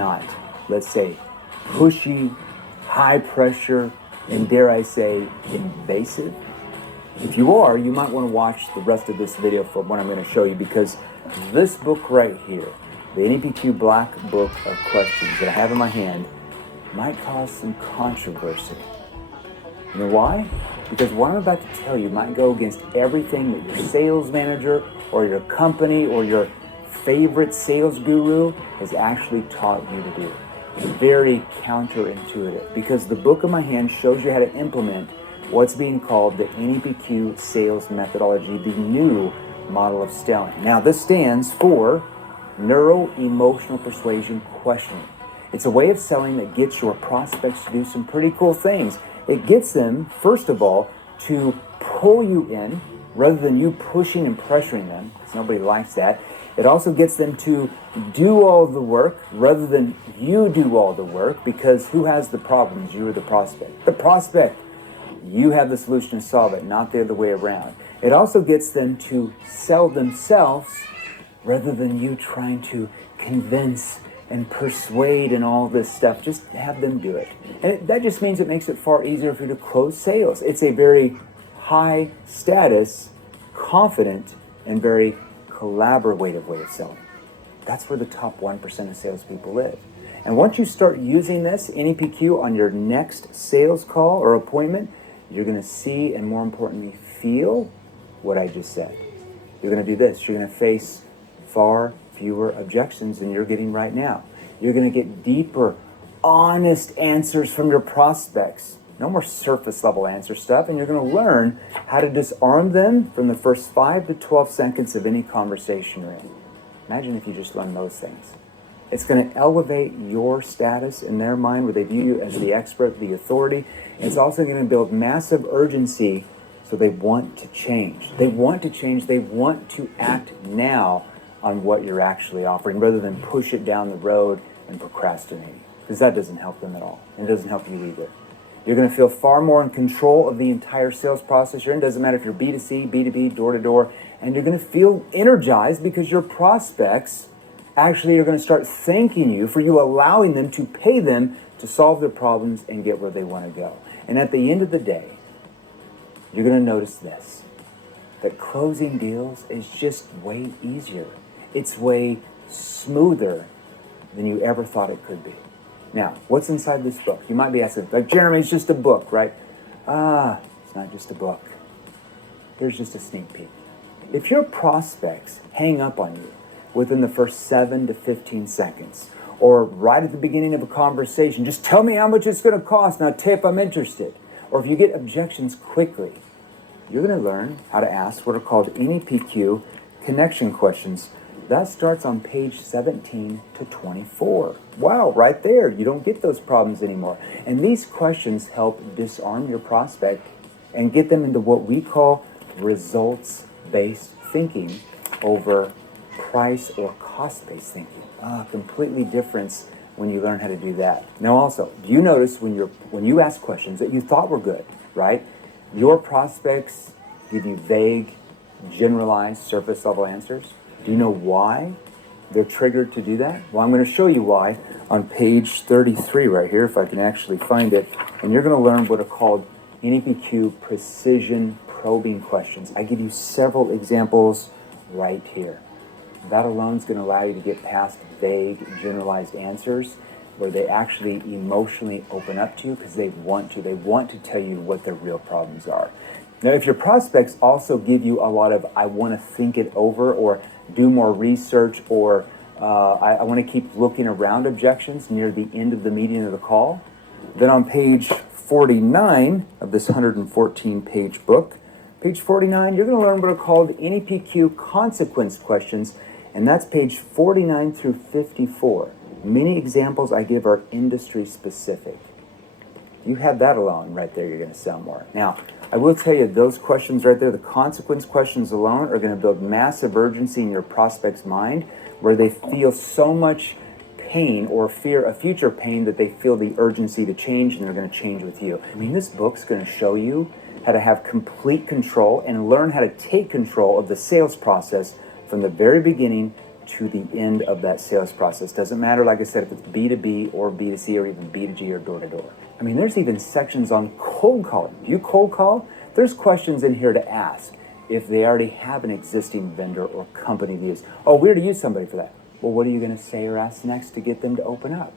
not, let's say, pushy, high pressure, and dare I say, invasive? If you are, you might want to watch the rest of this video for what I'm going to show you, because this book right here, the NEPQ Black book of questions that I have in my hand, might cause some controversy. You know why? Because what I'm about to tell you might go against everything that your sales manager or your company or your favorite sales guru has actually taught you to do. It's very counterintuitive, because the book in my hand shows you how to implement what's being called the NEPQ sales methodology, the new model of selling. Now, this stands for Neuro-Emotional Persuasion Questioning. It's a way of selling that gets your prospects to do some pretty cool things. It gets them, first of all, to pull you in rather than you pushing and pressuring them, because nobody likes that. It also gets them to do all the work rather than you do all the work, because who has the problems? You or the prospect? The prospect. You have the solution to solve it, not the other way around. It also gets them to sell themselves rather than you trying to convince and persuade and all this stuff. Just have them do it. And that just means it makes it far easier for you to close sales. It's a very high status, confident, and very collaborative way of selling. That's where the top 1% of salespeople live. And once you start using this NEPQ on your next sales call or appointment, you're going to see, and more importantly, feel what I just said. You're going to do this. You're going to face far fewer objections than you're getting right now. You're going to get deeper, honest answers from your prospects. No more surface level answer stuff. And you're going to learn how to disarm them from the first 5 to 12 seconds of any conversation you're in. Imagine if you just learn those things. It's going to elevate your status in their mind, where they view you as the expert, the authority. It's also going to build massive urgency, so they want to change. They want to change. They want to act now on what you're actually offering, rather than push it down the road and procrastinating, because that doesn't help them at all. And it doesn't help you either. You're going to feel far more in control of the entire sales process you're in. It doesn't matter if you're B2C, B2B, door-to-door. And you're going to feel energized because your prospects actually are going to start thanking you for you allowing them to pay them to solve their problems and get where they want to go. And at the end of the day, you're going to notice this, that closing deals is just way easier. It's way smoother than you ever thought it could be. Now, what's inside this book? You might be asking, like, Jeremy, it's just a book, right? It's not just a book. Here's just a sneak peek. If your prospects hang up on you within the first 7 to 15 seconds, or right at the beginning of a conversation, just tell me how much it's going to cost, now tip, I'm interested. Or if you get objections quickly, you're going to learn how to ask what are called NEPQ connection questions. That starts on page 17 to 24. Wow, right there. You don't get those problems anymore. And these questions help disarm your prospect and get them into what we call results-based thinking over price or cost-based thinking. Completely different when you learn how to do that. Now also, do you notice when you ask questions that you thought were good, right? Your prospects give you vague, generalized, surface-level answers. Do you know why they're triggered to do that? Well, I'm going to show you why on page 33 right here, if I can actually find it. And you're going to learn what are called NEPQ precision probing questions. I give you several examples right here. That alone is going to allow you to get past vague, generalized answers, where they actually emotionally open up to you because they want to. They want to tell you what their real problems are. Now, if your prospects also give you a lot of, I want to think it over, or do more research, or I want to keep looking around objections near the end of the meeting or the call, then on page 49 of this 114-page book, page 49, you're going to learn what are called NEPQ consequence questions, and that's page 49 through 54. Many examples I give are industry specific. You have that alone right there, you're going to sell more. Now, I will tell you, those questions right there, the consequence questions alone, are going to build massive urgency in your prospect's mind, where they feel so much pain or fear of future pain that they feel the urgency to change, and they're going to change with you. I mean, this book's going to show you how to have complete control and learn how to take control of the sales process from the very beginning to the end of that sales process. Doesn't matter, like I said, if it's B2B or B2C or even B2G or door-to-door. I mean, there's even sections on cold calling. Do you cold call? There's questions in here to ask if they already have an existing vendor or company to use. Oh, we already use somebody for that. Well, what are you going to say or ask next to get them to open up?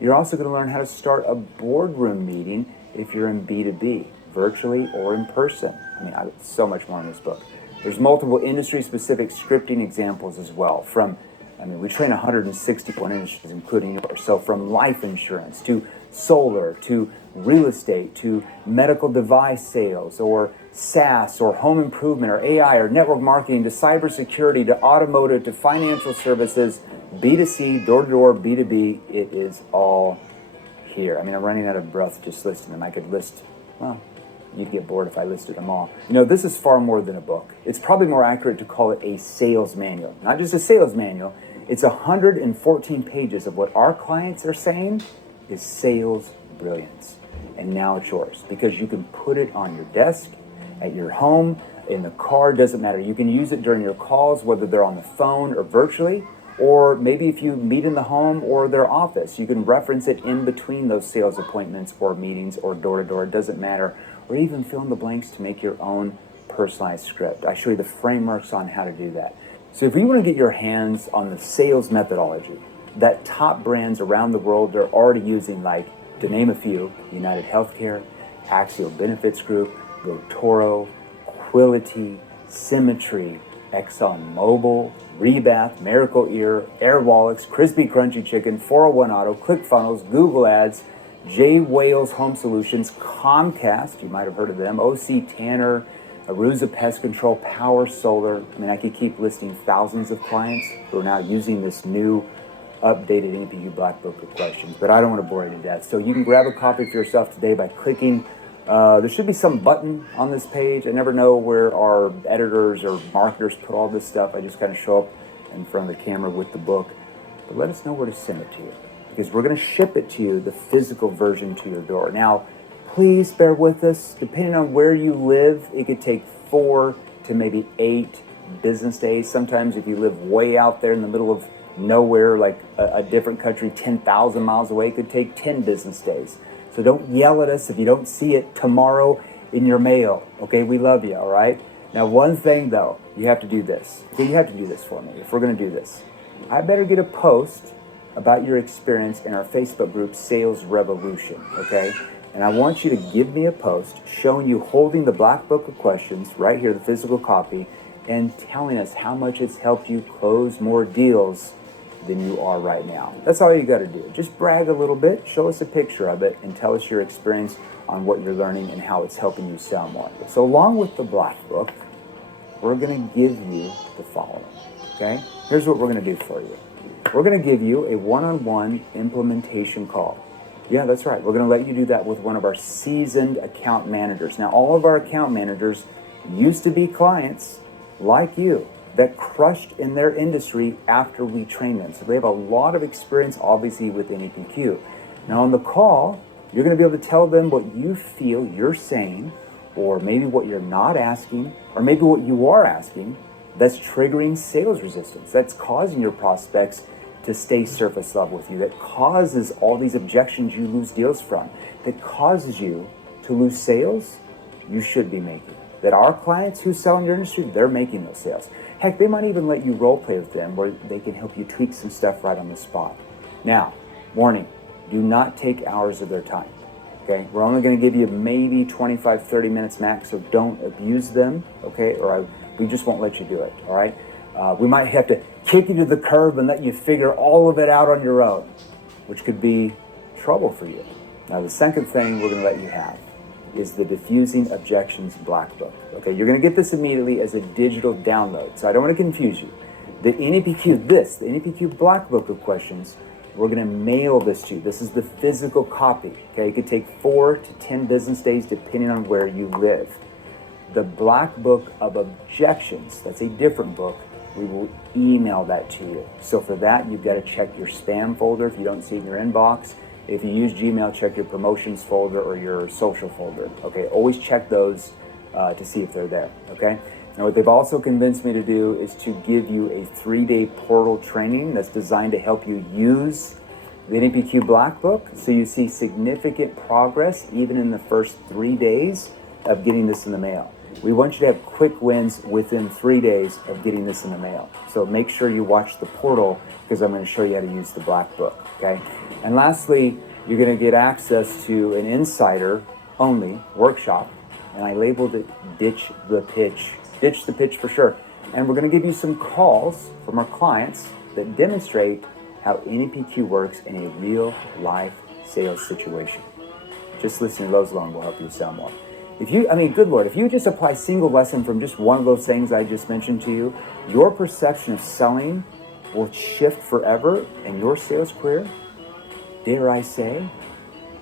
You're also going to learn how to start a boardroom meeting if you're in B2B, virtually or in person. I mean, so much more in this book. There's multiple industry-specific scripting examples as well. We train 161 industries, including yours. So from life insurance to solar to real estate to medical device sales or SaaS or home improvement or AI or network marketing to cybersecurity to automotive to financial services, B2C, door-to-door, B2B, it is all here. I mean, I'm running out of breath just listing them. I could list, well, you'd get bored if I listed them all. You know, this is far more than a book. It's probably more accurate to call it a sales manual. Not just a sales manual. It's 114 pages of what our clients are saying is sales brilliance. And now it's yours because you can put it on your desk, at your home, in the car, doesn't matter. You can use it during your calls, whether they're on the phone or virtually, or maybe if you meet in the home or their office, you can reference it in between those sales appointments or meetings or door-to-door, it doesn't matter. Or even fill in the blanks to make your own personalized script. I show you the frameworks on how to do that. So if you want to get your hands on the sales methodology that top brands around the world are already using, like, to name a few, United Healthcare, Axial Benefits Group, GoToro, Quility, Symmetry, ExxonMobil, Rebath, Miracle Ear, Airwallex, Crispy Crunchy Chicken, 401 Auto, ClickFunnels, Google Ads, J. Wales Home Solutions, Comcast, you might have heard of them, OC Tanner, Arusa Pest Control, Power Solar. I mean, I could keep listing thousands of clients who are now using this new updated NEPQ Black Book of Questions, but I don't want to bore you to death. So you can grab a copy for yourself today by clicking. There should be some button on this page. I never know where our editors or marketers put all this stuff. I just kind of show up in front of the camera with the book. But let us know where to send it to you, because we're going to ship it to you, the physical version, to your door. Now, please bear with us. Depending on where you live, it could take 4 to maybe 8 business days. Sometimes if you live way out there in the middle of nowhere, like a different country 10,000 miles away, it could take 10 business days. So don't yell at us if you don't see it tomorrow in your mail. Okay, we love you, all right? Now, one thing though, you have to do this. Okay, you have to do this for me if we're going to do this. I better get a post about your experience in our Facebook group, Sales Revolution, okay? And I want you to give me a post showing you holding the Black Book of Questions, right here, the physical copy, and telling us how much it's helped you close more deals than you are right now. That's all you got to do. Just brag a little bit, show us a picture of it, and tell us your experience on what you're learning and how it's helping you sell more. So along with the Black Book, we're going to give you the following, okay? Here's what we're going to do for you. We're going to give you a one-on-one implementation call. Yeah, that's right. We're going to let you do that with one of our seasoned account managers. Now, all of our account managers used to be clients like you that crushed in their industry after we trained them. So they have a lot of experience, obviously, with NEPQ. Now, on the call, you're going to be able to tell them what you feel you're saying, or maybe what you're not asking, or maybe what you are asking that's triggering sales resistance, that's causing your prospects to stay surface level with you, that causes all these objections you lose deals from, that causes you to lose sales you should be making. That our clients who sell in your industry, they're making those sales. Heck, they might even let you role play with them where they can help you tweak some stuff right on the spot. Now, warning, do not take hours of their time, okay? We're only gonna give you maybe 25, 30 minutes max, so don't abuse them, okay? We just won't let you do it, all right? We might have to kick you to the curb and let you figure all of it out on your own, which could be trouble for you. Now, the second thing we're gonna let you have is the Diffusing Objections Black Book. Okay, you're going to get this immediately as a digital download, so I don't want to confuse you. The NEPQ Black Book of Questions, we're going to mail this to you. This is the physical copy. Okay, it could take 4 to 10 business days depending on where you live. The Black Book of Objections, that's a different book. We will email that to you. So for that, you've got to check your spam folder if you don't see it in your inbox. If you use Gmail, check your promotions folder or your social folder. Okay, always check those to see if they're there. Okay. Now, what they've also convinced me to do is to give you a 3-day portal training that's designed to help you use the NEPQ Black book so you see significant progress even in the first 3 days of getting this in the mail. We want you to have quick wins within 3 days of getting this in the mail. So make sure you watch the portal because I'm going to show you how to use the Black book, okay? And lastly, you're going to get access to an insider only workshop, and I labeled it Ditch the Pitch. Ditch the pitch for sure. And we're going to give you some calls from our clients that demonstrate how NEPQ works in a real life sales situation. Just listening to those alone will help you sell more. Good Lord, if you just apply a single lesson from just one of those things I just mentioned to you, your perception of selling will shift forever, and your sales career, dare I say,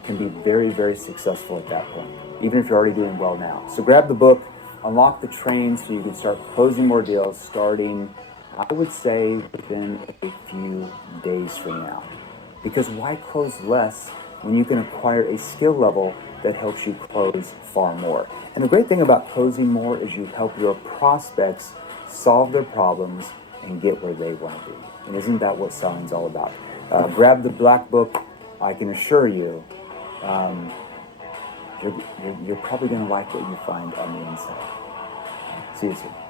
can be very, very successful at that point, even if you're already doing well now. So grab the book, unlock the training so you can start closing more deals starting, I would say, within a few days from now. Because why close less when you can acquire a skill level that helps you close far more? And the great thing about closing more is you help your prospects solve their problems and get where they want to be. And isn't that what selling's all about? Grab the Black book. I can assure you, you're probably going to like what you find on the inside. See you soon.